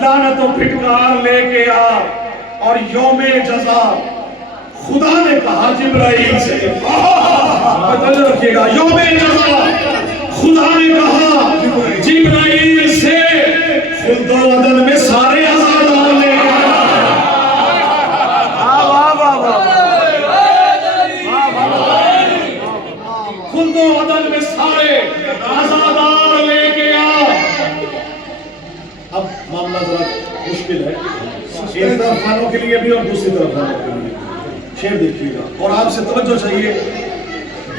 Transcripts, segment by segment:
لعنت و پھٹکار لے کے آ، اور یوم جزا خدا نے کہا جبرائیل سے، توجہ رکھیے گا، یوم جزا خدا نے کہا جبرائیل سے خلد و عدل میں سارے آزادار لے کے آ۔ خلد و عدل میں سارے آزادار لے کے آ۔ اب معاملہ ذرا مشکل ہے، ایک طرف خانوں کے لیے بھی اور دوسری طرف خانوں کے لیے۔ شعر دیکھیے گا اور آپ سے توجہ چاہیے،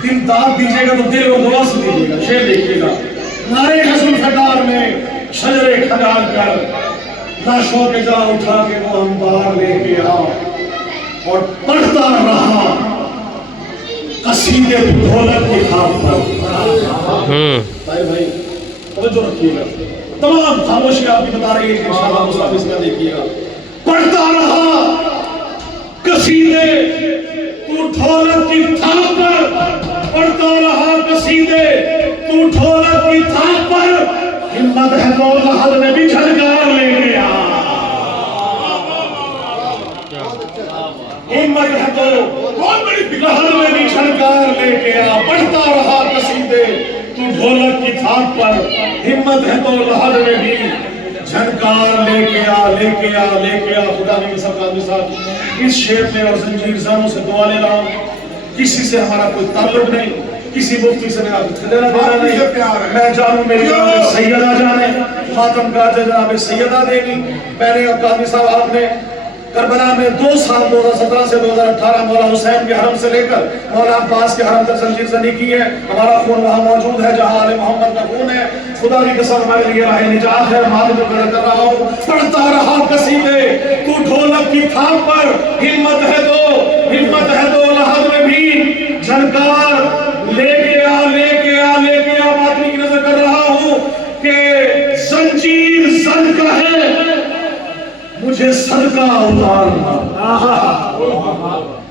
دل داد دیجیے گا تو دل و دعا سے دیجیے گا۔ شعر دیکھیے گا، نارے حسن فٹار میں شجرے کھجال کر، لاشوں کے جا اٹھا کے وہ انبار لے کے آ، اور پڑھتا رہا قصیدے دولت کی خواب پر۔ بھائی توجہ رکھیے گا، تمام خاموشی آپ کی بتا رہی ہے کہ انشاءاللہ مصحف اس کا دیکھیے گا۔ پڑھتا رہا قصیدے تو ڈھولک کی تھاپ پر، پڑھتا رہا قصیدے تو ڈھولک کی تھاپ پر، ہمت ہے تو لحد میں بھی جھنکار لے گیا، ہمت ہے تو لحد میں بھی جھنکار لے گیا۔ پڑھتا رہا قصیدے تو ڈھولک کی تھاپ پر، ہمت ہے تو لحد میں بھی جھنکار لے کے آ، لے کے آ، لے کے آ۔ خدا نے سب کا مثال اس شعر میں اور زنجیر زنوں سے دعا لے رہا ہوں، کسی سے ہمارا کوئی تعلق نہیں، کسی مفتی سے میرا کچھ لینا دینا نہیں، میں جانوں میری جناب سیدہ جانے، خاتم کا جناب سیدہ دے گی۔ میں نے قاضی صاحب آپ نے کربلا میں 2 سال 2017 سے 2018 مولا حسین کے حرم سے لے کر مولا عباس کے حرم تک زنجیر زنی کی ہے۔ ہمارا خون وہاں موجود ہے جہاں آل محمد کا خون ہے۔ خدا کی قسم ہمارے لیے راہ نجات ہے، ماتم جو کر رہا ہوں۔ پڑھتا رہا قصیدے تو ڈھولک کی تھاپ پر، ہمت ہے تو لحد میں بھی جھنکار لے کے آ، لے کے آ، لے کے آ۔ ماتمی کی نظر کر رہا ہوں کہ زنجیر زن کا ہے، مجھے صدقہ اتارنا۔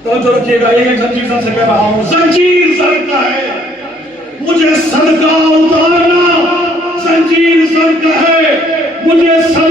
توجہ رکھیے گا، ایک زنجیر زن سے کہہ رہا ہوں، زنجیر زن کا ہے، مجھے صدقہ اتارنا۔ زنجیر زن کا ہے، مجھے صدقہ